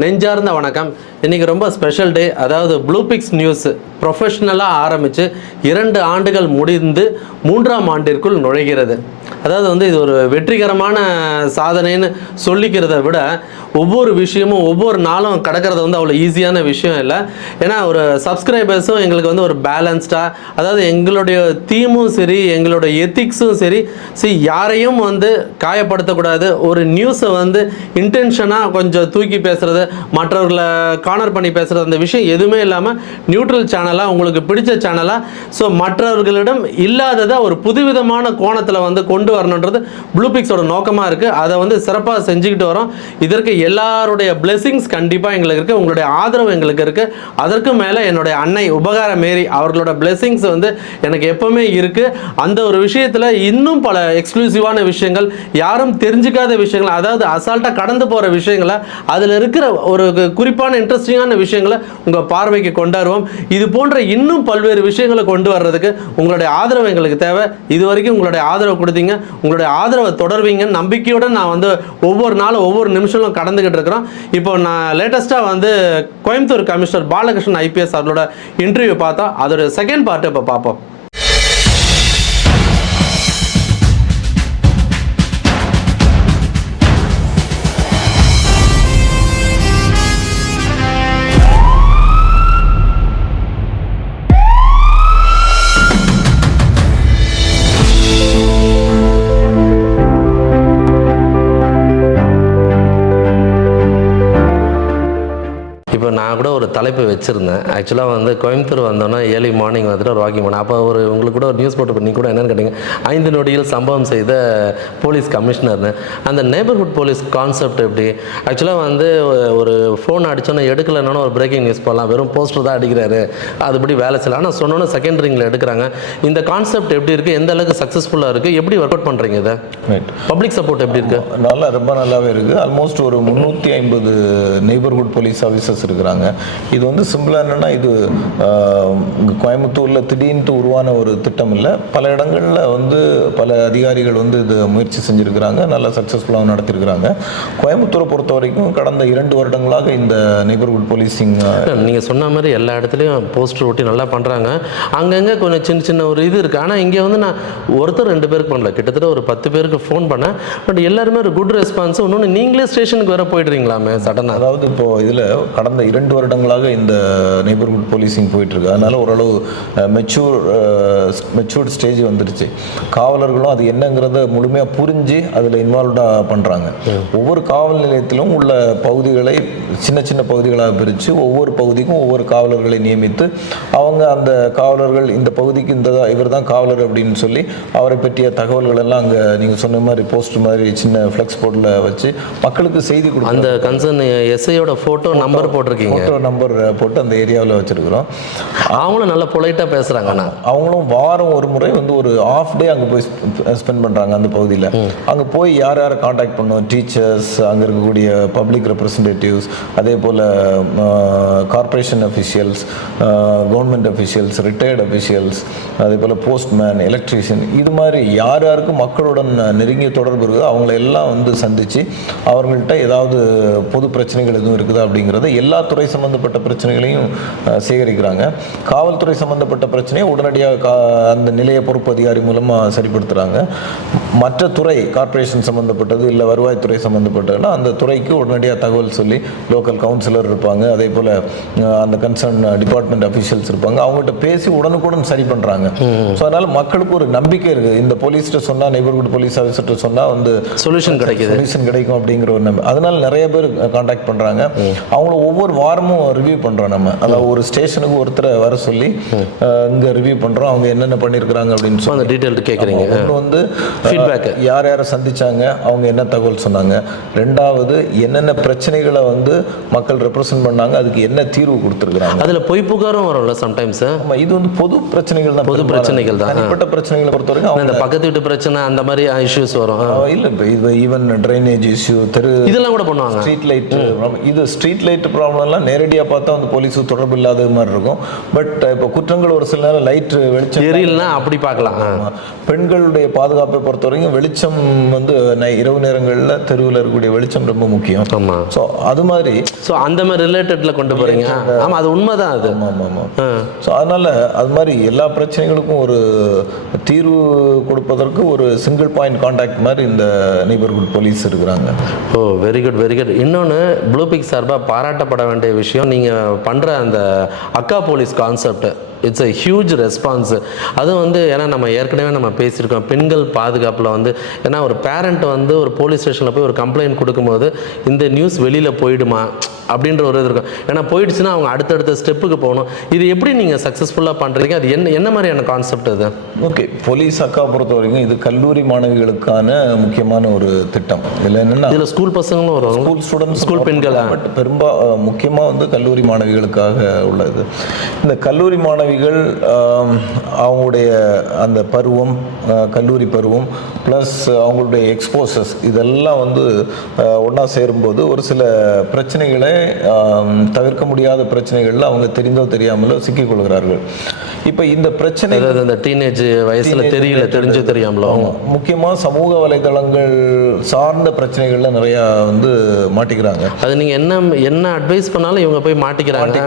நெஞ்சார்ந்த வணக்கம். இன்றைக்கி ரொம்ப ஸ்பெஷல் டே அதாவது ப்ளூபிக்ஸ் நியூஸ் ப்ரொஃபஷ்னலாக ஆரம்பித்து இரண்டு ஆண்டுகள் முடிந்து மூன்றாம் ஆண்டிற்குள் நுழைகிறது. அதாவது வந்து இது ஒரு வெற்றிகரமான சாதனைன்னு சொல்லிக்கிறத விட ஒவ்வொரு விஷயமும் ஒவ்வொரு நாளும் கடக்கிறது வந்து அவ்வளோ ஈஸியான விஷயம் இல்லை. ஏன்னா ஒரு சப்ஸ்கிரைபர்ஸும் எங்களுக்கு வந்து ஒரு பேலன்ஸ்டாக அதாவது எங்களுடைய தீமும் சரி எங்களுடைய எத்திக்ஸும் சரி சரி யாரையும் வந்து காயப்படுத்தக்கூடாது. ஒரு நியூஸை வந்து இன்டென்ஷனாக கொஞ்சம் தூக்கி பேசுகிறது மற்றவர்களை கார்னர் பண்ணி பேசுகிறது அந்த விஷயம் எதுவுமே இல்லாமல் நியூட்ரல் சேனலாக உங்களுக்கு பிடிச்ச சேனலாக ஸோ மற்றவர்களிடம் இல்லாததை ஒரு புதுவிதமான கோணத்தில் வந்து கொண்டு வரணுன்றது ப்ளூபிக்ஸோட நோக்கமாக இருக்குது அதை வந்து சிறப்பாக செஞ்சுக்கிட்டு வரோம். இதற்கு எல்லாருடைய பிளெஸிங்ஸ் கண்டிப்பாக எங்களுக்கு இருக்குது உங்களுடைய ஆதரவு எங்களுக்கு இருக்குது அதற்கும் மேலே என்னுடைய அன்னை உபகார மேரி அவர்களோட பிளெஸிங்ஸ் வந்து எனக்கு எப்போவுமே இருக்குது அந்த ஒரு விஷயத்தில் இன்னும் பல எக்ஸ்க்ளூசிவான விஷயங்கள் யாரும் தெரிஞ்சுக்காத விஷயங்கள் அதாவது அசால்ட்டாக கடந்து போகிற விஷயங்களை அதில் இருக்கிற ஒரு குறிப்பான இன்ட்ரெஸ்டிங்கான விஷயங்களை உங்கள் பார்வைக்கு கொண்டாடுவோம். இது போன்ற இன்னும் பல்வேறு விஷயங்களை கொண்டு வர்றதுக்கு உங்களுடைய ஆதரவு எங்களுக்கு தேவை. இது வரைக்கும் உங்களுடைய ஆதரவு கொடுத்தீங்க. உங்களுடைய ஆதரவை தொடர்வீங்கன்னு நம்பிக்கையோடு நான் வந்து ஒவ்வொரு நாளும் ஒவ்வொரு நிமிஷமும் கடந்துக்கிட்டு இருக்கிறோம். இப்போ நான் லேட்டஸ்ட்டாக வந்து கோயம்புத்தூர் கமிஷனர் பாலகிருஷ்ணன் ஐபிஎஸ் அவர்களோட இன்டர்வியூ பார்த்தோம் அதோட செகண்ட் பார்ட்டு இப்போ பார்ப்போம். தலைப்பு வச்சுருந்தேன். ஆக்சுவலாக வந்து கோயம்புத்தூர் வந்தோன்னா ஏர்லி மார்னிங் வந்துட்டு ஒரு வாக்கிங் போனேன். அப்போ ஒரு உங்களுக்கு கூட ஒரு நியூஸ் போட்டு நீ கூட என்னென்னு கேட்டீங்க. ஐந்து நொடியில் சம்பவம் செய்த போலீஸ் கமிஷனர்னு அந்த நeighborhood போலீஸ் கான்செப்ட் எப்படி? ஆக்சுவலாக வந்து ஒரு ஃபோன் அடிச்சோன்னே எடுக்கலைன்னா ஒரு பிரேக்கிங் நியூஸ் போடலாம். வெறும் போஸ்டர் தான் அடிக்கிறாரு. அதுபடி வேலை செய்யலாம் ஆனால் சொன்னோன்னே செகண்ட் ரிங்கில் எடுக்கிறாங்க. இந்த கான்செப்ட் எப்படி இருக்குது எந்த அளவுக்கு சக்ஸஸ்ஃபுல்லாக இருக்குது எப்படி ஒர்க் அவுட் பண்ணுறீங்க இதை? ரைட் பப்ளிக் சப்போர்ட் எப்படி இருக்குது நல்லா ரொம்ப நல்லாவே இருக்குது ஆல்மோஸ்ட் ஒரு முந்நூற்றி ஐம்பது நெய்பர்ஹுட் போலீஸ் ஆஃபீஸர்ஸ் இருக்கிறாங்க. இது வந்து சிம்பிளாக என்னென்னா இது கோயம்புத்தூரில் திடீர்னு உருவான ஒரு திட்டம் இல்லை பல இடங்களில் வந்து பல அதிகாரிகள் வந்து இது முயற்சி செஞ்சுருக்கிறாங்க. நல்லா சக்ஸஸ்ஃபுல்லாக நடத்திருக்கிறாங்க. கோயம்புத்தூரை பொறுத்த வரைக்கும் கடந்த இரண்டு வருடங்களாக இந்த நெய்பர்ஹுட் போலீசிங் நீங்கள் சொன்ன மாதிரி எல்லா இடத்துலையும் போஸ்டர் ஒட்டி நல்லா பண்ணுறாங்க அங்கங்கே கொஞ்சம் சின்ன சின்ன ஒரு இது இருக்குது ஆனால் இங்கே வந்து நான் ஒருத்தர் ரெண்டு பேருக்கு பண்ணல. கிட்டத்தட்ட ஒரு பத்து பேருக்கு ஃபோன் பண்ணேன். பட் எல்லாருமே ஒரு குட் ரெஸ்பான்ஸ் இன்னொன்று நீங்களே ஸ்டேஷனுக்கு வேற போயிடுறீங்களாமே சடனாக அதாவது இப்போ இதில் கடந்த இரண்டு வருடங்களாக இந்த நெய்பர்ஹுட் போலீசிங் போயிட்டு இருக்கு அதனால ஓரளவு மெச்சூர் மெச்சூர்ட் ஸ்டேஜ் வந்துருச்சு. காவலர்களும் அது என்னங்கிறத முழுமையாக புரிஞ்சு அதில் இன்வால்வ்டாக பண்ணுறாங்க ஒவ்வொரு காவல் நிலையத்திலும் உள்ள பகுதிகளை சின்ன சின்ன பகுதிகளாக பிரித்து ஒவ்வொரு பகுதிக்கும் ஒவ்வொரு காவலர்களை நியமித்து அவங்க அந்த காவலர்கள் இந்த பகுதிக்கு இந்த இவர் தான் காவலர் அப்படின்னு சொல்லி அவரை பற்றிய தகவல்கள் எல்லாம் அங்கே நீங்கள் சொன்ன மாதிரி போஸ்ட் மாதிரி சின்ன ஃப்ளெக்ஸ் போர்டில் வச்சு மக்களுக்கு செய்தி கொடுக்குறாங்க. அந்த கன்சர்ன் எஸ்ஐயோட ஃபோட்டோ நம்பர் போட்டிருக்கீங்க. ஃபோட்டோ நம்பர் போட்டு அந்த ஏரியாவில் வச்சிருக்கிறோம். அவங்களும் நல்லா பொலைட்டாக பேசுகிறாங்கண்ணா அவங்களும் வாரம் ஒரு முறை வந்து ஒரு ஆஃப் டே அங்கே போய் ஸ்பெண்ட் பண்ணுறாங்க அந்த பகுதியில். அங்கே போய் யார் யாரை காண்டாக்ட் பண்ணுவோம் டீச்சர்ஸ் அங்கே இருக்கக்கூடிய பப்ளிக் ரெப்ரசன்டேட்டிவ்ஸ் அதே போல் corporation officials government officials retired officials அதே போல் போஸ்ட்மேன் எலக்ட்ரீஷியன் இது மாதிரி யார் யாருக்கு மக்களுடன் நெருங்கிய தொடர்பு இருக்குதோ அவங்கள எல்லாம் வந்து சந்தித்து அவர்கள்ட்ட ஏதாவது பொது பிரச்சனைகள் எதுவும் இருக்குதா அப்படிங்கிறத எல்லா துறை சம்மந்தப்பட்ட பிரச்சனைகளையும் அஹ், சேகரிக்கிறாங்க. காவல்துறை சம்மந்தப்பட்ட பிரச்சனையை உடனடியாக அந்த நிலைய பொறுப்பு அதிகாரி மூலமாக சரிப்படுத்துகிறாங்க மற்ற துறை கார்ப்பரேஷன் சம்மந்தப்பட்டது இல்லை வருவாய்த்துறை சம்மந்தப்பட்டதுன்னா அந்த துறைக்கு உடனடியாக தகவல் சொல்லி லோக்கல் கவுன்சிலர் இருப்பாங்க. அதே போல் அந்த கன்சர்ன் டிபார்ட்மெண்ட் அஃபிஷியல்ஸ் இருப்பாங்க. அவங்ககிட்ட பேசி உடனுக்குடன் சரி பண்ணுறாங்க ஸோ அதனால் மக்களுக்கு ஒரு நம்பிக்கை இருக்குது இந்த போலீஸ்கிட்ட சொன்னால் நெய்பர்ஹுட் போலீஸ் ஆஃபீஸர்கிட்ட சொன்னால் வந்து சொல்யூஷன் கிடைக்குது. சொல்யூஷன் கிடைக்கும் அப்படிங்கிற ஒரு நம்பி அதனால நிறைய பேர் காண்டாக்ட் பண்றாங்க. அவங்கள ஒவ்வொரு வாரமும் ரிவ்யூ பண்றோம் நம்ம. அதாவது ஒரு ஸ்டேஷனுக்கு ஒருத்தரை வர சொல்லி இங்க ரிவ்யூ பண்றோம் அவங்க என்னென்ன பண்ணியிருக்கிறாங்க அப்படின்னு சொல்லி. அந்த டீட்டெயில் கேட்குறீங்க ஒன்று வந்து. அஹ், யார் யாரை சந்திச்சாங்க அவங்க என்ன தகவல் சொன்னாங்க. ரெண்டாவது என்னென்ன பிரச்சனைகளை வந்து மக்கள் ரெப்ரசன்ட் பண்ணாங்க அதுக்கு என்ன தீர்வு கொடுத்துருக்குறாங்க. அதில் பொய் புகாரும் வரும்ல சம்டைம்ஸ் இது வந்து பொது பிரச்சனைகள் தான் பொது. பிரச்சனைகள் தான். தனிப்பட்ட பிரச்சனைகளை பொறுத்த வரைக்கும் அவங்க இந்த பக்கத்து வீட்டு பிரச்சனை அந்த மாதிரி இஷ்யூஸ் வரும். இல்ல இப்போ இது ஈவன் ட்ரைனேஜ் இஷ்யூ தெரு இதெல்லாம் கூட பண்ணுவாங்க. ஸ்ட்ரீட் லைட் இது ஸ்ட்ரீட் லைட் ப்ராப்ளம்லாம் நேரடியாக பார்த்தா வந்து போலீஸு தொடர்பு இல்லாத மாதிரி இருக்கும். பட் இப்போ குற்றங்கள் ஒரு சில நேரம் லைட் வெளிச்சம் எரியல்னா அப்படி பார்க்கலாம். பெண்களுடைய பாதுகாப்பை பொறுத்த வரைக்கும் வெளிச்சம் வந்து இரவு நேரங்களில் தெருவில் இருக்கக்கூடிய வெளிச்சம் ரொம்ப முக்கியம். ஆமா. ஸோ அது மாதிரி ஸோ அந்த மாதிரி ரிலேட்டட்ல கொண்டு போறீங்க. ஆமா அது உண்மைதான் அது. ஆமாம் ஆமாம் ஆமாம். ஸோ அதனால் அது மாதிரி எல்லா பிரச்சனைகளுக்கும் ஒரு தீர்வு கொடுப்பதற்கு ஒரு சிங்கிள் பாயிண்ட் காண்டாக்ட் மாதிரி இந்த நெய்பர்ஹுட் போலீஸ் இருக்கிறாங்க. Oh very good very good இன்னொன்று ப்ளூபிக் சார்பாக பாராட்டப்பட வேண்டிய விஷயம் நீங்கள் பண்ணுற அந்த அக்கா police concept it's a huge response அதுவும் வந்து ஏன்னா நம்ம ஏற்கனவே நம்ம பேசியிருக்கோம் பெண்கள் பாதுகாப்பில் வந்து ஏன்னா ஒரு பேரண்ட் வந்து ஒரு போலீஸ் ஸ்டேஷனில் போய் ஒரு கம்ப்ளைண்ட் கொடுக்கும்போது இந்த நியூஸ் வெளியில் போயிடுமா? அப்படின்ற ஒரு இது இருக்கும். ஏன்னா போயிடுச்சுன்னா அவங்க அடுத்தடுத்த ஸ்டெப்புக்கு போகணும். இது எப்படி நீங்கள் சக்ஸஸ்ஃபுல்லாக பண்ணுறீங்க அது என்ன என்ன மாதிரியான கான்செப்ட் அது? ஓகே போலீஸ் அக்கா பொறுத்த வரைக்கும் இது கல்லூரி மாணவிகளுக்கான முக்கியமான ஒரு திட்டம். இதில் என்னென்னா இதில் ஸ்கூல் பசங்களும் வரும். ஸ்கூல் ஸ்டூடெண்ட்ஸ் ஸ்கூல் பெண்களா பட் பெரும்பா முக்கியமாக வந்து கல்லூரி மாணவிகளுக்காக உள்ளது. இந்த கல்லூரி மாணவிகள் அவங்களுடைய அந்த பருவம் கல்லூரி பருவம் ப்ளஸ் அவங்களுடைய எக்ஸ்போசஸ் இதெல்லாம் வந்து ஒன்றா சேரும்போது ஒரு சில பிரச்சனைகளை தவிர்க்க முடியாத பிரச்சனைகளில் அவங்க தெரிந்தோ தெரியாமலோ சிக்கிக்கொள்கிறார்கள் இப்போ இந்த பிரச்சனை அந்த டீனேஜ் வயசுல தெரியல தெரிஞ்சோ தெரியாமலோ. முக்கியமாக சமூக வலைதளங்கள் சார்ந்த பிரச்சனைகள்ல நிறைய வந்து மாட்டிக்கிறாங்க. அது நீங்க என்ன என்ன அட்வைஸ் பண்ணாலும் இவங்க போய் மாட்டிக்கிறாங்க.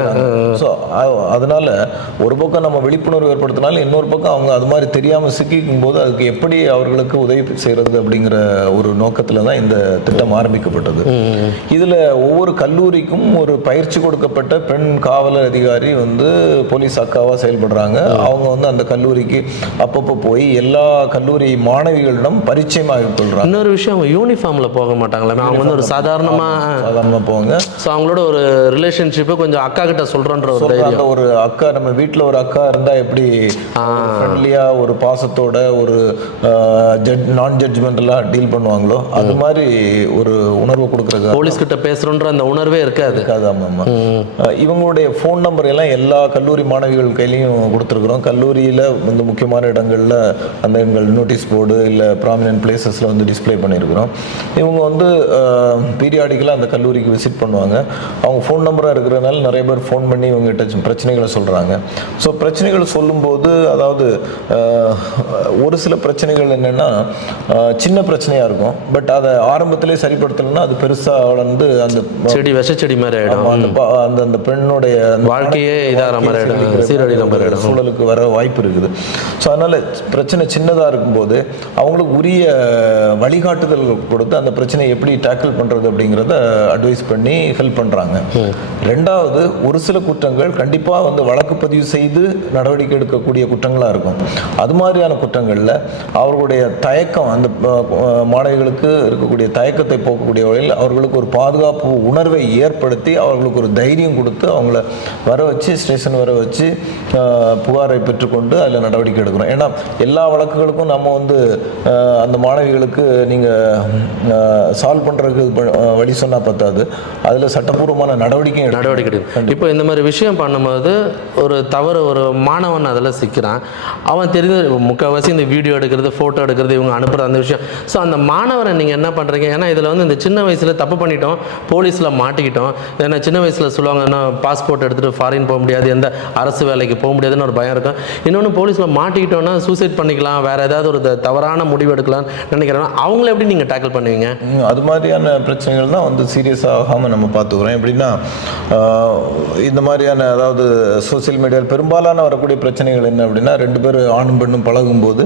ஸோ அதனால ஒரு பக்கம் நம்ம விழிப்புணர்வு ஏற்படுத்தினாலும் இன்னொரு பக்கம் அவங்க அது மாதிரி தெரியாமல் சிக்கிக்கும் போது அதுக்கு எப்படி அவர்களுக்கு உதவி செய்கிறது அப்படிங்கிற ஒரு நோக்கத்தில் தான் இந்த திட்டம் ஆரம்பிக்கப்பட்டது. இதில் ஒவ்வொரு கல்லூரிக்கும் ஒரு பயிற்சி கொடுக்கப்பட்ட பெண் காவலர் அதிகாரி வந்து போலீஸ் அக்காவாக செயல்படுறாங்க. அவங்க வந்து அந்த கல்லூரிக்கு அப்பப்போ போய் எல்லா கல்லூரி மாணவிகளிடம் பரிச்சயமாக கொள்றாங்க இன்னொரு விஷயம் அவங்க யூனிஃபார்ம்ல போக மாட்டாங்களா. அவங்க வந்து ஒரு சாதாரணமா சாதாரணமாக போவாங்க. ஸோ அவங்களோட ஒரு ரிலேஷன்ஷிப்பை கொஞ்சம் அக்கா கிட்ட சொல்றன்ற ஒரு ஒரு அக்கா நம்ம வீட்ல ஒரு அக்கா இருந்தா எப்படி ஃப்ரெண்ட்லியா ஒரு பாசத்தோட ஒரு ஜட் நான் ஜட்ஜ்மெண்டலா டீல் பண்ணுவாங்களோ? அது மாதிரி ஒரு உணர்வு கொடுக்குறது போலீஸ் கிட்ட பேசுறோன்ற அந்த உணர்வே இருக்காது. இருக்காது ஆமா ஆமா அஹ் இவங்களுடைய ஃபோன் நம்பர் எல்லாம் எல்லா கல்லூரி மாணவிகள் கையிலையும் கொடுத்துருக்குறோம். கல்லூரியில வந்து முக்கியமான இடங்கள்ல அந்த எங்கள் நோட்டீஸ் போர்டு இல்ல ப்ராமினன்ட் பிளேசஸ்ல வந்து டிஸ்ப்ளே பண்ணியிருக்கிறோம். இவங்க வந்து பீரியாடிக்கலாக அந்த கல்லூரிக்கு விசிட் பண்ணுவாங்க. அவங்க ஃபோன் நம்பராக இருக்கிறதுனால நிறைய பேர் ஃபோன் பண்ணி இவங்ககிட்ட பிரச்சனைகளை சொல்கிறாங்க ஸோ பிரச்சனைகள் சொல்லும்போது அதாவது ஒரு சில பிரச்சனைகள் என்னென்னா சின்ன பிரச்சனையாக இருக்கும். பட் அதை ஆரம்பத்திலே சரிப்படுத்தலைன்னா அது பெருசாக வளர்ந்து அந்த செடி விஷ செடி மாதிரி ஆயிடும். அந்த அந்த அந்த பெண்ணுடைய வாழ்க்கையே இதாகிற மாதிரி சீரழிக்கிற சீரழிகிற மாதிரி ஒரு ஆயிடும். சூழலுக்கு வர வாய்ப்பு இருக்குது. ஸோ அதனால பிரச்சனை சின்னதாக இருக்கும்போது அவங்களுக்கு உரிய வழிகாட்டுதல் கொடுத்து அந்த பிரச்சனையை எப்படி டேக்கிள் பண்ணுறது அப்படிங்கிறத அட்வைஸ் பண்ணி ஹெல்ப் பண்ணுறாங்க ரெண்டாவது ஒரு சில குற்றங்கள் கண்டிப்பாக வந்து வழக்கு பதிவு செய்து நடவடிக்கை எடுக்கக்கூடிய குற்றங்களாக இருக்கும் அது மாதிரியான குற்றங்களில் அவர்களுடைய தயக்கம் அந்த மாணவிகளுக்கு இருக்கக்கூடிய தயக்கத்தை போக்கக்கூடிய வகையில் அவர்களுக்கு ஒரு பாதுகாப்பு உணர்வை ஏற்படுத்தி அவர்களுக்கு ஒரு தைரியம் கொடுத்து அவங்கள வர வச்சு ஸ்டேஷன் வர வச்சு புகாரை பெற்றுக்கொண்டு அதில் நடவடிக்கை எடுக்கிறோம் ஏன்னா எல்லா வழக்குகளுக்கும் நம்ம வந்து அந்த மாணவிகளுக்கு நீங்கள் சால்வ் பண்ணுறதுக்கு வழி சொன்னால் பத்தாது அதில் சட்டப்பூர்வமான நடவடிக்கை. நடவடிக்கை. இப்போ இந்த மாதிரி விஷயம் பண்ணும்போது ஒரு தவறு ஒரு மாணவன் அதில் சிக்கிறான். அவன் தெரிஞ்ச முக்கால்வாசி இந்த வீடியோ எடுக்கிறது ஃபோட்டோ எடுக்கிறது இவங்க அனுப்புகிற அந்த விஷயம். ஸோ அந்த மாணவனை நீங்கள் என்ன பண்ணுறீங்க ஏன்னா இதில் வந்து இந்த சின்ன வயசில் தப்பு பண்ணிட்டோம் போலீஸில் மாட்டிக்கிட்டோம். ஏன்னா சின்ன வயசில் சொல்லுவாங்க என்ன பாஸ்போர்ட் எடுத்துகிட்டு ஃபாரின் போக முடியாது எந்த அரசு வேலைக்கு போக முடியாதுன்னு ஒரு பயம் இருக்கும். இன்னொன்று போலீஸில் மாட்டிக்கிட்டோன்னா சூசைட் பண்ணிக்கலாம் வேறு ஏதாவது ஒரு தவறான முடிவு எடுக்கலாம்னு நினைக்கிறேன் அவங்கள எப்படி நீங்கள் டேக்கிள் பண்ணுவீங்க? அது மாதிரியான பிரச்சனைகள் தான் வந்து சீரியஸாக ஆகாமல் நம்ம பார்த்துக்கிறோம். எப்படின்னா இந்த மாதிரியான அதாவது சோஷியல் மீடியாவில் பெரும்பாலான வரக்கூடிய பிரச்சனைகள் என்ன அப்படின்னா ரெண்டு பேர் ஆணும் பெண்ணும் பழகும்போது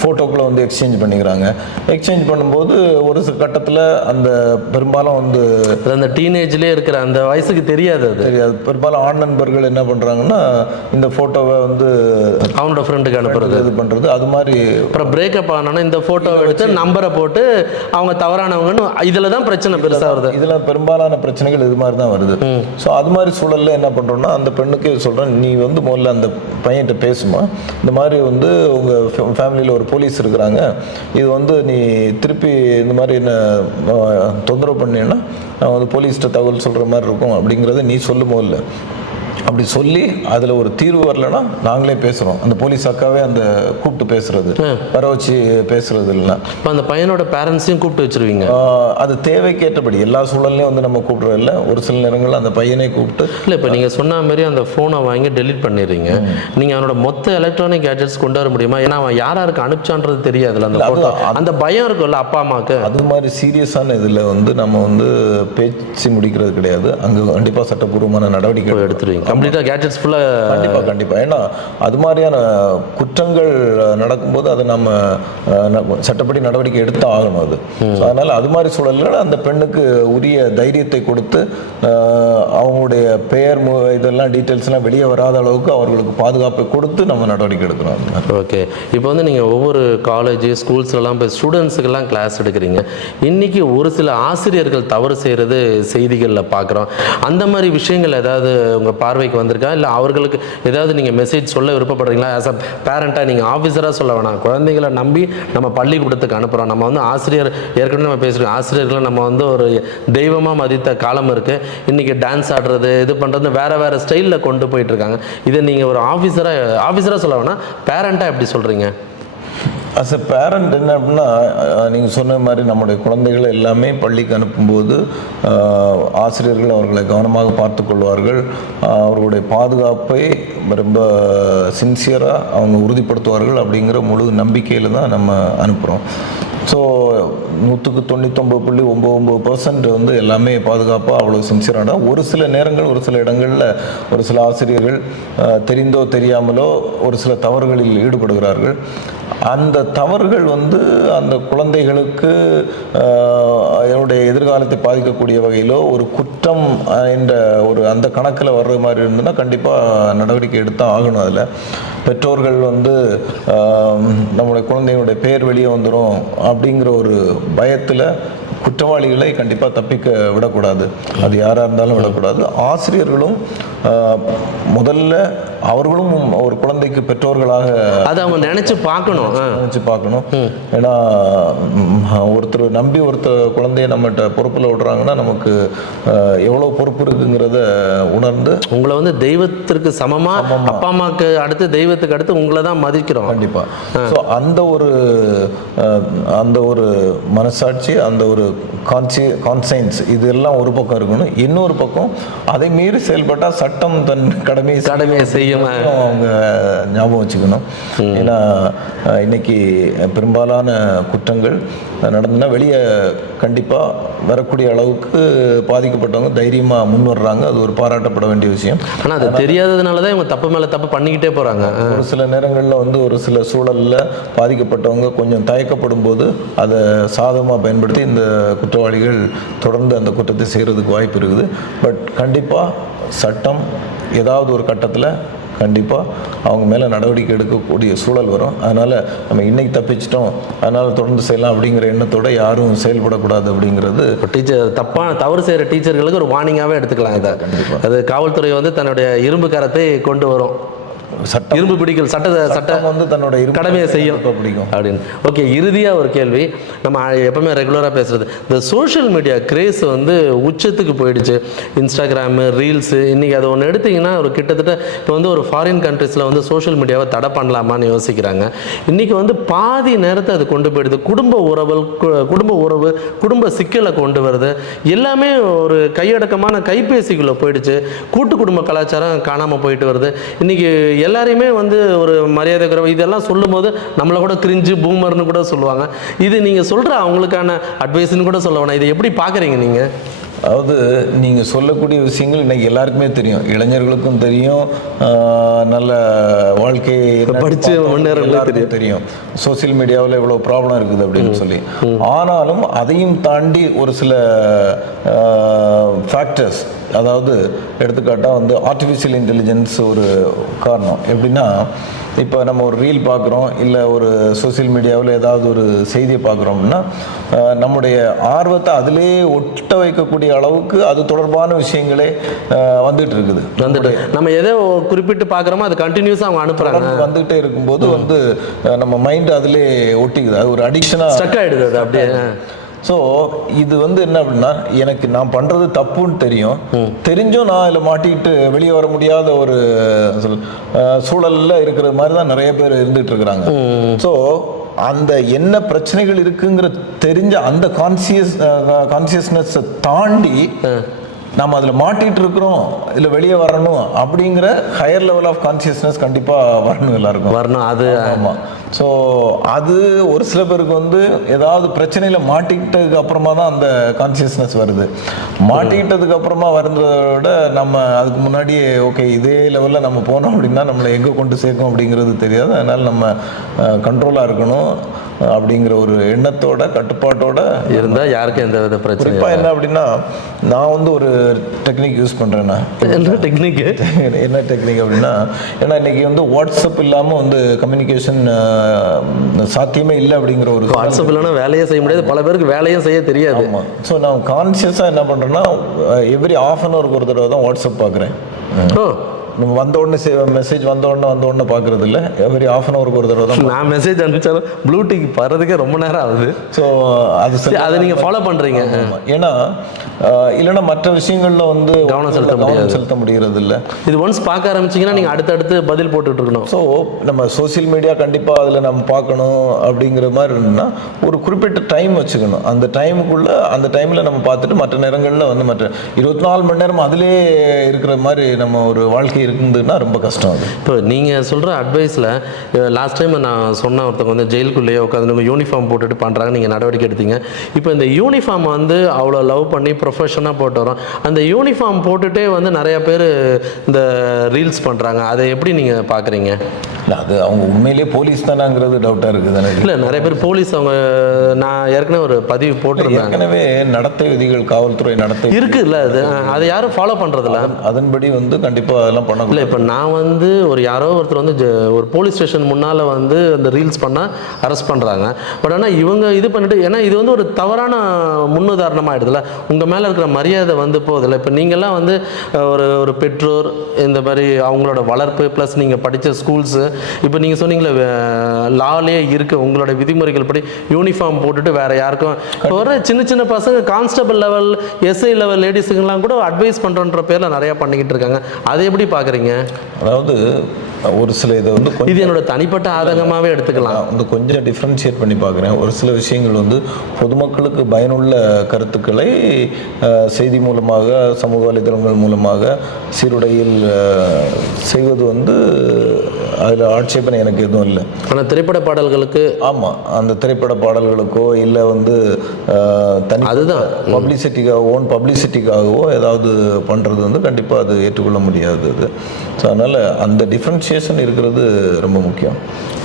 ஃபோட்டோக்களை வந்து எக்ஸ்சேஞ்ச் பண்ணிக்கிறாங்க. எக்ஸ்சேஞ்ச் பண்ணும்போது ஒரு கட்டத்தில் அந்த பெரும்பாலும் வந்து அந்த டீனேஜ்லேயே இருக்கிற அந்த வயசுக்கு தெரியாது அது. தெரியாது. பெரும்பாலும் ஆண் நண்பர்கள் என்ன பண்ணுறாங்கன்னா இந்த ஃபோட்டோவை வந்து அவனோட ஃப்ரெண்டுக்கு அனுப்புறது. இது பண்ணுறது அது மாதிரி அப்புறம் பிரேக்கப் ஆனோன்னா இந்த ஃபோட்டோவை எடுத்து நம்பரை போட்டு அவங்க தவறானவங்கன்னு இதில் தான் பிரச்சனை பெருசாக வருது. இதுல பெரும்பாலான பிரச்சனைகள் இது மாதிரி தான் வருது. ஸோ அது மாதிரி சூழல்ல என்ன பண்றோம்னா அந்த பெண்ணுக்கு சொல்றேன் நீ வந்து முதல்ல அந்த பையன்கிட்ட பேசுமா? இந்த மாதிரி வந்து உங்கள் ஃபேமிலியில் ஒரு போலீஸ் இருக்கிறாங்க. இது வந்து நீ திருப்பி இந்த மாதிரி என்ன தொந்தரவு பண்ணீங்கன்னா நான் வந்து போலீஸ்கிட்ட தகவல் சொல்கிற மாதிரி இருக்கும் அப்படிங்கிறத நீ சொல்லுமோ முதல்ல அப்படி சொல்லி அதில் ஒரு தீர்வு வரலன்னா நாங்களே பேசுகிறோம் அந்த போலீஸ் அக்காவே அந்த கூப்பிட்டு பேசுறது. வர வச்சு பேசுறது இல்லைன்னா இப்போ அந்த பையனோட பேரண்ட்ஸையும் கூப்பிட்டு வச்சிருவீங்க? அது தேவைக்கேற்றபடி. எல்லா சூழல்லையும் வந்து நம்ம கூப்பிடுறோம் இல்லை. ஒரு சில நேரங்களில் அந்த பையனை கூப்பிட்டு இல்லை இப்போ நீங்கள் சொன்ன மாதிரி அந்த ஃபோனை வாங்கி டெலீட் பண்ணிடுறீங்க. நீங்கள் அவனோட மொத்த எலக்ட்ரானிக் கேஜெட்ஸ் கொண்டு வர முடியுமா? ஏன்னா அவன் யார் யாருக்கு அனுப்பிச்சான்றது தெரியாதுல்ல அந்த ஃபோட்டோ அந்த பயம் இருக்கும்ல அப்பா அம்மாவுக்கு அது மாதிரி சீரியஸான இதில் வந்து நம்ம வந்து பேச்சு முடிக்கிறது கிடையாது. அங்கே கண்டிப்பாக சட்டப்பூர்வமான நடவடிக்கை எடுத்துருவீங்க. கம்ப்ளீட்டாக கேஜெட்ஸ் ஃபுல்லாக கண்டிப்பா கண்டிப்பா. ஏன்னா அது மாதிரியான குற்றங்கள் நடக்கும்போது அதை நம்ம சட்டப்படி நடவடிக்கை எடுத்து ஆகணும் அது அதனால அது மாதிரி சூழல்கள் அந்த பெண்ணுக்கு உரிய தைரியத்தை கொடுத்து அவங்களுடைய பெயர் இதெல்லாம் டீட்டெயில்ஸ் எல்லாம் வெளியே வராத அளவுக்கு அவர்களுக்கு பாதுகாப்பை கொடுத்து நம்ம நடவடிக்கை எடுக்கணும். ஓகே. இப்போ வந்து நீங்கள் ஒவ்வொரு காலேஜ் ஸ்கூல்ஸ்லாம் போய் ஸ்டூடெண்ட்ஸுக்கெல்லாம் கிளாஸ் எடுக்கிறீங்க. இன்னைக்கு ஒரு சில ஆசிரியர்கள் தவறு செய்கிறது செய்திகளில் பார்க்குறோம் அந்த மாதிரி விஷயங்கள் ஏதாவது உங்கள் பார்வைக்கு வந்திருக்கா? இல்லை அவர்களுக்கு ஏதாவது நீங்கள் மெசேஜ் சொல்ல விருப்பப்படுறீங்களா? ஆஸ் அ பேரண்ட்டாக நீங்கள் ஆஃபீஸராக சொல்ல வேணாம். குழந்தைங்களை நம்பி நம்ம பள்ளிக்கூடத்துக்கு அனுப்புகிறோம் நம்ம வந்து ஆசிரியர் ஏற்கனவே நம்ம பேசுகிறோம் ஆசிரியர்களை நம்ம வந்து ஒரு தெய்வமாக மதித்த காலம் இருக்குது இன்றைக்கி டான்ஸ் ஆடுறது இது பண்ணுறது வேறு வேறு ஸ்டைலில் கொண்டு போயிட்டு இருக்காங்க. இதை நீங்கள் ஒரு ஆஃபீஸராக ஆஃபீஸராக சொல்ல வேணாம். பேரண்ட்டாக எப்படி சொல்கிறீங்க அஸ் எ பேரண்ட் என்ன அப்படின்னா நீங்கள் சொன்ன மாதிரி நம்முடைய குழந்தைகளை எல்லாமே பள்ளிக்கு அனுப்பும்போது ஆசிரியர்கள் அவர்களை கவனமாக பார்த்து கொள்வார்கள். அவர்களுடைய பாதுகாப்பை ரொம்ப சின்சியராக அவங்க உறுதிப்படுத்துவார்கள் அப்படிங்கிற முழு நம்பிக்கையில் தான் நம்ம அனுப்புகிறோம் ஸோ நூற்றுக்கு தொண்ணூத்தொம்பது புள்ளி ஒம்பது ஒம்பது பர்சன்ட் வந்து எல்லாமே பாதுகாப்பாக அவ்வளோ சின்சியரான ஒரு சில நேரங்கள் ஒரு சில இடங்களில் ஒரு சில ஆசிரியர்கள் தெரிந்தோ தெரியாமலோ ஒரு சில தவறுகளில் ஈடுபடுகிறார்கள். அந்த தவறுகள் வந்து அந்த குழந்தைகளுக்கு அஹ், அவருடைய எதிர்காலத்தை பாதிக்கக்கூடிய வகையிலோ ஒரு குற்றம் என்ற ஒரு அந்த கணக்கில் வர்ற மாதிரி இருந்ததுன்னா கண்டிப்பாக நடவடிக்கை எடுத்தால் ஆகணும் அதில். பெற்றோர்கள் வந்து நம்முடைய குழந்தைகளுடைய பெயர் வெளியே வந்துடும் அப்படிங்கிற ஒரு பயத்தில் குற்றவாளிகளை கண்டிப்பாக தப்பிக்க விடக்கூடாது. அது யாராக இருந்தாலும் விடக்கூடாது. ஆசிரியர்களும் முதல்ல அவர்களும் ஒரு குழந்தைக்கு பெற்றோர்களாக அதை அவங்க நினச்சி பார்க்கணும். நினைச்சு பார்க்கணும். ஏன்னா ஒருத்தர் நம்பி ஒருத்தர் குழந்தைய நம்மகிட்ட பொறுப்பில் விடுறாங்கன்னா நமக்கு அஹ், எவ்வளவு பொறுப்பு இருக்குங்கிறத உணர்ந்து உங்களை வந்து தெய்வத்திற்கு சமமா அப்பா அம்மாவுக்கு அடுத்து தெய்வத்துக்கு அடுத்து உங்களை தான் மதிக்கிறோம். கண்டிப்பா. ஸோ அந்த ஒரு அந்த ஒரு மனசாட்சி அந்த ஒரு கான்சி கான்சைன்ஸ் இதெல்லாம் ஒரு பக்கம் இருக்கணும். இன்னொரு பக்கம் அதை மீறி செயல்பட்டால் சட்டம் தன் செய்யும். கடமையை செய்யும். அவங்க ஞாபகம் வச்சுக்கணும் ஏன்னா இன்னைக்கு பெரும்பாலான குற்றங்கள் நடந்துன்னா வெளியே கண்டிப்பாக வரக்கூடிய அளவுக்கு பாதிக்கப்பட்டவங்க தைரியமாக முன் வர்றாங்க அது ஒரு பாராட்டப்பட வேண்டிய விஷயம் ஆனா அது தெரியாததுனால தான் இவங்க தப்பு மேல தப்பு பண்ணிக்கிட்டே போறாங்க ஆ. ஒரு சில நேரங்களில் வந்து ஒரு சில சூழலில் பாதிக்கப்பட்டவங்க கொஞ்சம் தயக்கப்படும் போது அதை சாதகமாக பயன்படுத்தி இந்த குற்றவாளிகள் தொடர்ந்து அந்த குற்றத்தை செய்கிறதுக்கு வாய்ப்பு இருக்குது பட் கண்டிப்பாக சட்டம் ஏதாவது ஒரு கட்டத்தில் கண்டிப்பாக அவங்க மேலே நடவடிக்கை எடுக்கக்கூடிய சூழல் வரும். அதனால் நம்ம இன்னைக்கு தப்பிச்சிட்டோம். அதனால் தொடர்ந்து செய்யலாம் அப்படிங்கிற எண்ணத்தோட யாரும் செயல்படக்கூடாது அப்படிங்கிறது இப்போ டீச்சர் தப்பான தவறு செய்கிற டீச்சர்களுக்கு ஒரு வார்னிங்காகவே எடுத்துக்கலாம் இதை. அது காவல்துறை வந்து தன்னுடைய இரும்பு கரத்தை கொண்டு வரும். சட்டம். இரும்பு பிடிக்கல் சட்ட சட்ட சட்டம் வந்து தன்னோட கடமையை செய்யும். பிடிக்கும். அப்படின்னு. ஓகே இறுதியாக ஒரு கேள்வி. நம்ம எப்பவுமே ரெகுலராக பேசுறது இந்த சோஷியல் மீடியா கிரேஸ் வந்து உச்சத்துக்கு போயிடுச்சு. இன்ஸ்டாகிராமு ரீல்ஸு இன்றைக்கி அதை ஒன்று எடுத்தீங்கன்னா ஒரு கிட்டத்தட்ட இப்போ வந்து ஒரு ஃபாரின் கண்ட்ரீஸில் வந்து சோஷியல் மீடியாவை தடை பண்ணலாமான்னு யோசிக்கிறாங்க. இன்றைக்கி வந்து பாதி நேரத்தை அது கொண்டு போயிடுது. குடும்ப உறவு குடும்ப உறவு குடும்ப சிக்கலை கொண்டு வருது. எல்லாமே ஒரு கையடக்கமான கைபேசிக்குள்ளே போயிடுச்சு. கூட்டு குடும்ப கலாச்சாரம் காணாமல் போயிட்டு வருது. இன்றைக்கி எல்லாரையுமே வந்து ஒரு மரியாதை குறைவு இதெல்லாம் சொல்லும்போது நம்மளை கூட கிரிஞ்சு பூமர்னு கூட சொல்லுவாங்க. இது நீங்கள் சொல்கிற அவங்களுக்கான அட்வைஸ்னு கூட சொல்ல வேணாம். இதை எப்படி பார்க்குறீங்க நீங்கள் அதாவது நீங்கள் சொல்லக்கூடிய விஷயங்கள் இன்னைக்கு எல்லாருக்குமே தெரியும். இளைஞர்களுக்கும் தெரியும். நல்ல வாழ்க்கை முன்னேறவங்களுக்கு எல்லாருக்கும் தெரியும். சோஷியல் மீடியாவில் இவ்வளோ ப்ராப்ளம் இருக்குது அப்படின்னு சொல்லி. ஆனாலும் அதையும் தாண்டி ஒரு சில ஃபேக்டர்ஸ் அதாவது எடுத்துக்காட்டாக வந்து ஆர்டிஃபிஷியல் இன்டெலிஜென்ஸ் ஒரு காரணம். எப்படின்னா இப்போ நம்ம ஒரு ரீல் பார்க்குறோம் இல்லை ஒரு சோஷியல் மீடியாவில் ஏதாவது ஒரு செய்தியை பார்க்குறோம்னா நம்முடைய ஆர்வத்தை அதிலே ஒட்ட வைக்கக்கூடிய அளவுக்கு அது தொடர்பான விஷயங்களே வந்துட்டு இருக்குது. வந்துட்டு. நம்ம எதை குறிப்பிட்டு பார்க்குறோமோ அது கண்டினியூஸாக அவங்க அனுப்புகிறாங்க வந்துகிட்டே இருக்கும்போது வந்து நம்ம மைண்ட் அதிலே ஒட்டிக்குது. அது ஒரு அடிக்ஷனாக ஸ்டக் ஆகிடுது அது அப்படியே. ஸோ இது வந்து என்ன அப்படின்னா எனக்கு நான் பண்றது தப்புன்னு தெரியும். தெரிஞ்சும் நான் இதில் மாட்டிக்கிட்டு வெளியே வர முடியாத ஒரு சூழல்ல இருக்கிற மாதிரி தான் நிறைய பேர் இருந்துட்டு இருக்கிறாங்க. ஸோ அந்த என்ன பிரச்சனைகள் இருக்குங்கிற தெரிஞ்ச அந்த கான்சியஸ் கான்சியஸ்னஸை தாண்டி நம்ம அதில் மாட்டிட்டு இருக்கிறோம் இதில் வெளியே வரணும் அப்படிங்கிற ஹையர் லெவல் ஆஃப் கான்சியஸ்னஸ் கண்டிப்பாக வரணும் எல்லாருக்கும். வரணும். அது ஆமாம் ஸோ அது ஒரு சில பேருக்கு வந்து ஏதாவது பிரச்சனையில் மாட்டிக்கிட்டதுக்கு அப்புறமா தான் அந்த கான்சியஸ்னஸ் வருது. மாட்டிக்கிட்டதுக்கு அப்புறமா வருந்ததை விட நம்ம அதுக்கு முன்னாடியே ஓகே இதே லெவலில் நம்ம போனோம் அப்படின்னா நம்மளை எங்கே கொண்டு சேர்க்கும் அப்படிங்கிறது தெரியாது. அதனால் நம்ம கண்ட்ரோலாக இருக்கணும். அப்படிங்கிற ஒரு எண்ணத்தோட கட்டுப்பாட்டோட இருந்தால் யாருக்கும் எந்த வித பிரச்சனை குறிப்பாக என்ன அப்படின்னா நான் வந்து ஒரு டெக்னிக் யூஸ் பண்ணுறேன்னா என்ன டெக்னிக்கு என்ன டெக்னிக் அப்படின்னா ஏன்னா இன்னைக்கு வந்து வாட்ஸ்அப் இல்லாமல் வந்து கம்யூனிகேஷன் சாத்தியமே இல்லை அப்படிங்கிற ஒரு வாட்ஸ்அப் இல்லைன்னா வேலையே செய்ய முடியாது. பல பேருக்கு வேலையும் செய்ய தெரியாது. ஆமாம் ஸோ நான் கான்சியஸாக என்ன பண்ணுறேன்னா எவ்ரி ஆஃப் அன் ஹவருக்கு ஒரு தடவை தான் வாட்ஸ்அப் பார்க்குறேன் நம்ம வந்த உடனே மெசேஜ் வந்த உடனே வந்த உடனே பார்க்கறது இல்லை எவ்ரி ஆஃப் அன் ஹவருக்கு ஒரு தடவை தான் நான் மெசேஜ் அனுப்பிச்சாலும் ப்ளூடிக் வர்றதுக்கே ரொம்ப நேரம் ஆகுது. ஸோ அது சரி, அதை நீங்கள் ஃபாலோ பண்ணுறீங்க. ஏன்னா இல்லைன்னா மற்ற விஷயங்கள்ல வந்து கவனம் செலுத்த கவனம் செலுத்த முடியறது இல்லை இது ஒன்ஸ் பார்க்க ஆரம்பிச்சீங்கன்னா நீங்கள் அடுத்தடுத்து பதில் போட்டுட்டு இருக்கணும். ஸோ நம்ம சோஷியல் மீடியா கண்டிப்பாக அதில் நம்ம பார்க்கணும் அப்படிங்கிற மாதிரி இருந்ததுன்னா ஒரு குறிப்பிட்ட டைம் வச்சுக்கணும். அந்த டைமுக்குள்ள அந்த டைமில் நம்ம பார்த்துட்டு மற்ற நேரங்களில் வந்து மற்ற இருபத்தி நாலு மணி நேரம் அதிலே இருக்கிற மாதிரி நம்ம ஒரு வாழ்க்கை இருக்குதுன்னா ரொம்ப கஷ்டம் அது. இப்போ நீங்கள் சொல்கிற அட்வைஸில் லாஸ்ட் டைம் நான் சொன்ன ஒருத்தவங்க வந்து ஜெயிலுக்குள்ளேயே உட்காந்து நம்ம யூனிஃபார்ம் போட்டுட்டு பண்ணுறாங்க நீங்கள் நடவடிக்கை எடுத்தீங்க. இப்போ இந்த யூனிஃபார்ம் வந்து அவ்வளோ லவ் பண்ணி ப்ரொஃபஷனாக போட்டு வரோம் அந்த யூனிஃபார்ம் போட்டுட்டே வந்து நிறைய பேர் இந்த ரீல்ஸ் பண்ணுறாங்க அதை எப்படி நீங்கள் பார்க்குறீங்க இல்லை அது அவங்க உண்மையிலேயே போலீஸ் தானாங்கிறது டவுட்டாக இருக்குது எனக்கு இல்லை நிறைய பேர் போலீஸ் அவங்க நான் ஏற்கனவே ஒரு பதிவு போட்டிருந்தேன் ஏற்கனவே நடத்தை விதிகள் காவல்துறை நடத்தை இருக்குல்ல அது அதை யாரும் ஃபாலோ பண்ணுறதில்ல அதன்படி வந்து கண்டிப்பாக அதெல்லாம் பண்ணக்கூடாது இல்லை இப்போ நான் வந்து ஒரு யாரோ ஒருத்தர் வந்து ஒரு போலீஸ் ஸ்டேஷன் முன்னால் வந்து அந்த ரீல்ஸ் பண்ணால் அரெஸ்ட் பண்ணுறாங்க பட் ஆனால் இவங்க இது பண்ணிட்டு ஏன்னா இது வந்து ஒரு தவறான முன்னுதாரணமாக ஆயிடுதுல உங்கள் மேலே இருக்கிற மரியாதை வந்து போகுதுல்ல. இப்போ நீங்கள்லாம் வந்து ஒரு ஒரு பெற்றோர் இந்த மாதிரி அவங்களோட வளர்ப்பு ப்ளஸ் நீங்கள் படித்த ஸ்கூல்ஸு இப்போ நீங்கள் சொன்னீங்களே லாலே இருக்குது உங்களோட விதிமுறைகள் படி யூனிஃபார்ம் போட்டுட்டு வேறு யாருக்கும் இப்போ வர சின்ன சின்ன பசங்க கான்ஸ்டபிள் லெவல் எஸ்ஐ லெவல் லேடிஸுங்கெல்லாம் கூட அட்வைஸ் பண்ணுறன்ற பேரில் நிறையா பண்ணிக்கிட்டு இருக்காங்க. அதை எப்படி பார்க்குறீங்க அதாவது ஒரு சில இதை வந்து இது என்னோட தனிப்பட்ட ஆதங்கமாகவே எடுத்துக்கலாம். வந்து கொஞ்சம் டிஃப்ரென்ஷியேட் பண்ணி பார்க்குறேன் ஒரு சில விஷயங்கள் வந்து பொதுமக்களுக்கு பயனுள்ள கருத்துக்களை செய்தி மூலமாக சமூக வலைதளங்கள் மூலமாக சீருடையில் செய்வது வந்து அதில் ஆட்சேபனை எனக்கு எதுவும் இல்லை. ஆனால் திரைப்பட பாடல்களுக்கு ஆமாம் அந்த திரைப்பட பாடல்களுக்கோ இல்லை வந்து தனி அதுதான். பப்ளிசிட்டிக்காக ஓன் பப்ளிசிட்டிக்காகவோ ஏதாவது பண்ணுறது வந்து கண்டிப்பாக அது ஏற்றுக்கொள்ள முடியாது அது. ஸோ அதனால் அந்த டிஃப்ரென்ஷியேஷன் இருக்கிறது ரொம்ப முக்கியம்.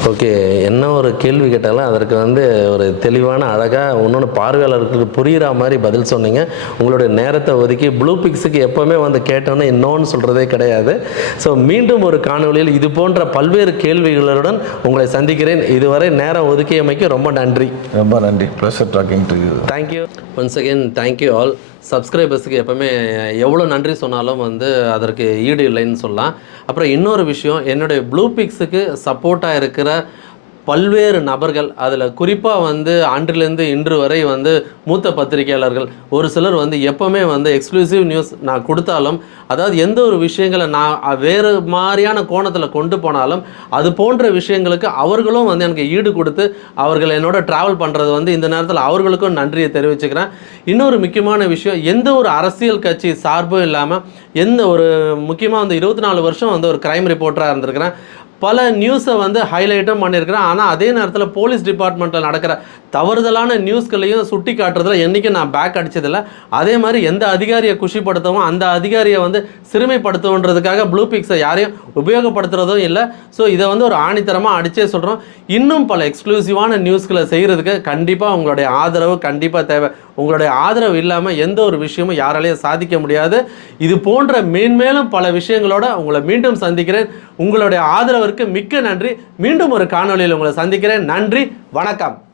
ஓகே என்ன ஒரு கேள்வி கேட்டாலும் அதற்கு வந்து ஒரு தெளிவான அழகாக இன்னொன்று பார்வையாளர்களுக்கு புரிகிற மாதிரி பதில் சொன்னீங்க. உங்களுடைய நேரத்தை ஒதுக்கி ப்ளூ பிக்ஸுக்கு எப்போவுமே வந்து கேட்டோன்னே இன்னொன்று சொல்கிறதே கிடையாது. ஸோ மீண்டும் ஒரு காணொளியில் இது போன்ற பல்வேறு கேள்விகளுடன் உங்களை சந்திக்கிறேன். இதுவரை நேரம் ஒதுக்கியமைக்கு ரொம்ப நன்றி. ரொம்ப நன்றி. Pleasure talking to you thank you once again thank you all சப்ஸ்கிரைபர்ஸுக்கு எப்போவுமே எவ்வளோ நன்றி சொன்னாலும் வந்து அதற்கு ஈடு இல்லைன்னு சொல்லலாம். அப்புறம் இன்னொரு விஷயம் என்னுடைய ப்ளூ பிக்ஸுக்கு சப்போர்ட்டாக இருக்கிற பல்வேறு நபர்கள் அதில் குறிப்பாக வந்து அன்றிலிருந்து இன்று வரை வந்து மூத்த பத்திரிகையாளர்கள் ஒரு சிலர் வந்து எப்போவுமே வந்து எக்ஸ்க்ளூசிவ் நியூஸ் நான் கொடுத்தாலும் அதாவது எந்த ஒரு விஷயங்களை நான் வேறு மாதிரியான கோணத்தில் கொண்டு போனாலும் அது போன்ற விஷயங்களுக்கு அவர்களும் வந்து எனக்கு ஈடு கொடுத்து அவர்கள் என்னோட ட்ராவல் பண்ணுறது வந்து இந்த நேரத்தில் அவர்களுக்கும் நன்றியை தெரிவிச்சுக்கிறேன். இன்னொரு முக்கியமான விஷயம் எந்த ஒரு அரசியல் கட்சி சார்பும் இல்லாமல் எந்த ஒரு முக்கியமாக வந்து இருபத்தி நாலு வருஷம் வந்து ஒரு கிரைம் ரிப்போர்ட்டராக இருந்திருக்கிறேன். பல நியூஸை வந்து ஹைலைட்டும் பண்ணியிருக்கிறேன். ஆனால் அதே நேரத்தில் போலீஸ் டிபார்ட்மெண்ட்டில் நடக்கிற தவறுதலான நியூஸ்களையும் சுட்டி காட்டுறதுல என்றைக்கும் நான் பேக் அடித்ததில்லை அதே மாதிரி எந்த அதிகாரியை குஷிப்படுத்தவும் அந்த அதிகாரியை வந்து சிறுமைப்படுத்தவுன்றதுக்காக ப்ளூ பிக்ஸை யாரையும் உபயோகப்படுத்துறதும் இல்லை. ஸோ இதை வந்து ஒரு ஆணித்தரமாக அடித்தே சொல்கிறோம் இன்னும் பல எக்ஸ்க்ளூசிவான நியூஸ்களை செய்கிறதுக்கு கண்டிப்பாக உங்களுடைய ஆதரவு கண்டிப்பாக தேவை. உங்களுடைய ஆதரவு இல்லாமல் எந்த ஒரு விஷயமும் யாராலையும் சாதிக்க முடியாது. இது போன்ற மேன்மேலும் பல விஷயங்களோட உங்களை மீண்டும் சந்திக்கிறேன். உங்களுடைய ஆதரவிற்கு மிக்க நன்றி. மீண்டும் ஒரு காணொளியில் உங்களை சந்திக்கிறேன். நன்றி. வணக்கம்.